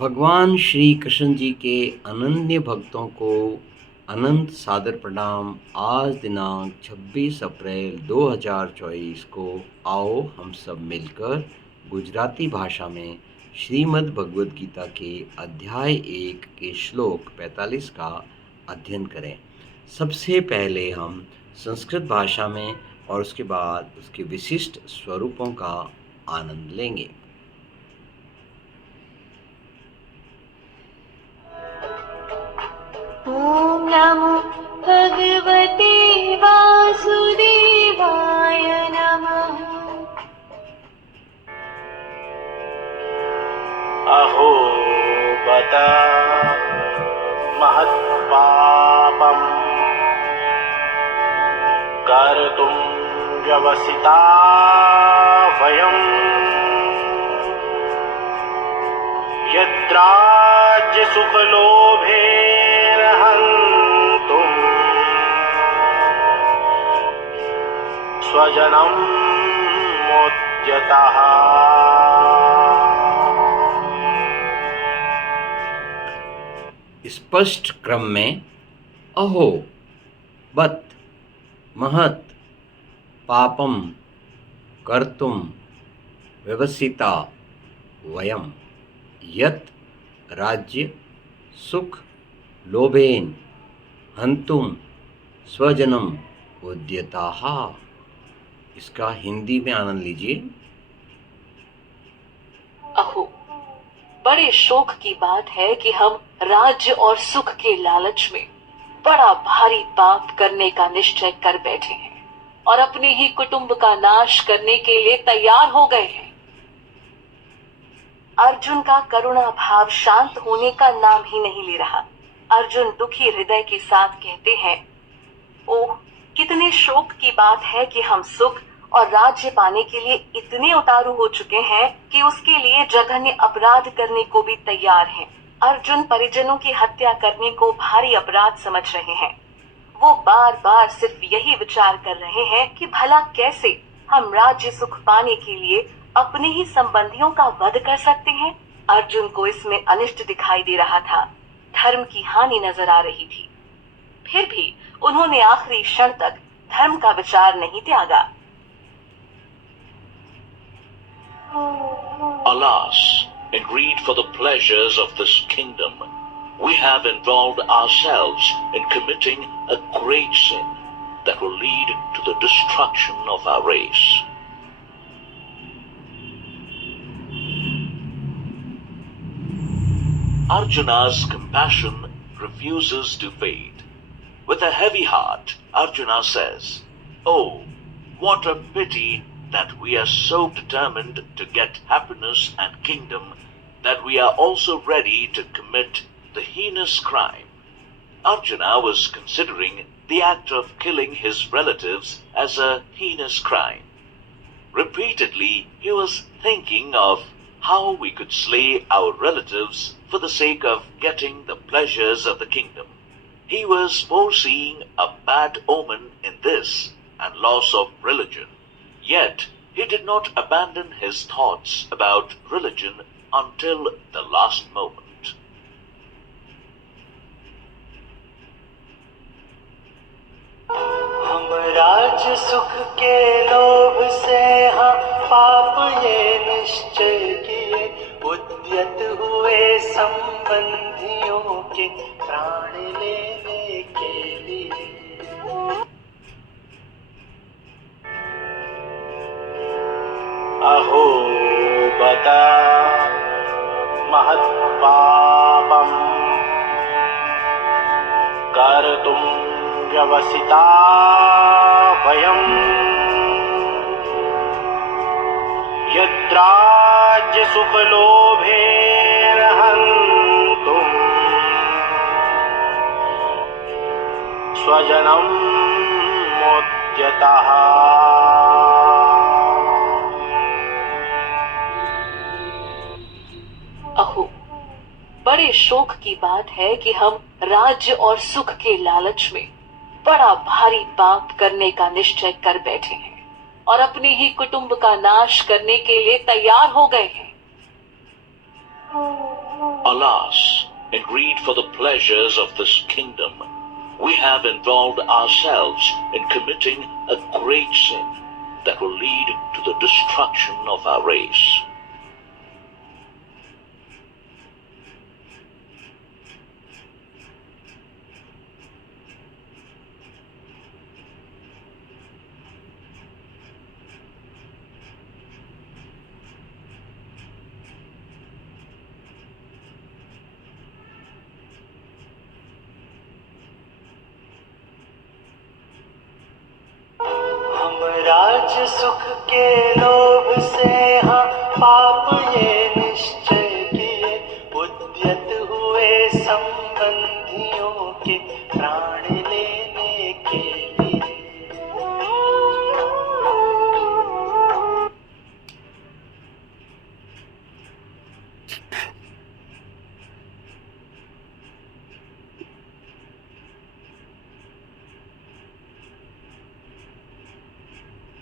भगवान श्री कृष्ण जी के अनन्य भक्तों को अनंत सादर प्रणाम। आज दिनांक 26 अप्रैल 2024 को आओ हम सब मिलकर गुजराती भाषा में श्रीमद् भगवद गीता के अध्याय 1 के श्लोक 45 का अध्ययन करें। सबसे पहले हम संस्कृत भाषा में और उसके बाद उसके विशिष्ट स्वरूपों का आनंद लेंगे। ॐ नमो भगवते वासुदेवाय नमः। अहो बत महत्पापम् कर्तुं व्यवसिता वयम् यद्राज्यसुखलोभेर्हन्तुम् स्वजनं मोद्यतः। स्पष्ट क्रम में अहो बत महत पापम कर्तुम व्यवसिता वयम यत राज्य सुख लोभेन हंतुम स्वजनम उद्यताः। इसका हिंदी में आनंद लीजिए। अहो, बड़े शोक की बात है कि हम राज्य और सुख के लालच में बड़ा भारी पाप करने का निश्चय कर बैठे हैं और अपने ही कुटुंब का नाश करने के लिए तैयार हो गए हैं। अर्जुन का करुणा भाव शांत होने का नाम ही नहीं ले रहा। अर्जुन दुखी हृदय के साथ कहते हैं, ओह, कितने शोक की बात है कि हम सुख और राज्य पाने के लिए इतने उतारू हो चुके हैं कि उसके लिए जघन्य अपराध करने को भी तैयार हैं। अर्जुन परिजनों की हत्या करने को भारी अपराध समझ रहे हैं। वो बार बार सिर्फ यही विचार कर रहे हैं कि भला कैसे हम राज्य सुख पाने के लिए अपने ही संबंधियों का वध कर सकते हैं। अर्जुन को इसमें अनिष्ट दिखाई दे रहा था, धर्म की हानि नजर आ रही थी। फिर भी उन्होंने आखिरी क्षण तक धर्म का विचार नहीं त्यागा। Alas, in greed for the pleasures of this kingdom, we have involved ourselves in committing a great sin that will lead to the destruction of our race. Arjuna's compassion refuses to fade. With a heavy heart, Arjuna says, "Oh, what a pity that we are so determined to get happiness and kingdom that we are also ready to commit the heinous crime." Arjuna was considering the act of killing his relatives as a heinous crime. Repeatedly, he was thinking of how we could slay our relatives for the sake of getting the pleasures of the kingdom. He was foreseeing a bad omen in this and loss of religion. Yet, he did not abandon his thoughts about religion until the last moment. हम राज्य सुख के लोभ से हाँ पाप ये निश्चय किए, उद्यत हुए संबंधियों के प्राण लेने के लिए। अहो बत महत्पापम् कर्तुं व्यवसिता वयम् यद्राज्यसुखलोभेर्हन्तुम् स्वजनं मोद्यतः। अहो, बड़े शोक की बात है कि हम राज्य और सुख के लालच में बड़ा भारी पाप करने का निश्चय कर बैठे हैं और अपने ही कुटुंब का नाश करने के लिए तैयार हो गए हैं। Alas, in greed for the pleasures of this kingdom, we have involved ourselves in committing a great sin that will lead to the destruction of our race. हम राज सुख के लोभ से हाँ पाप ये निश्चय किए, उद्यत हुए संबंधियों के प्राण लेने के लिए।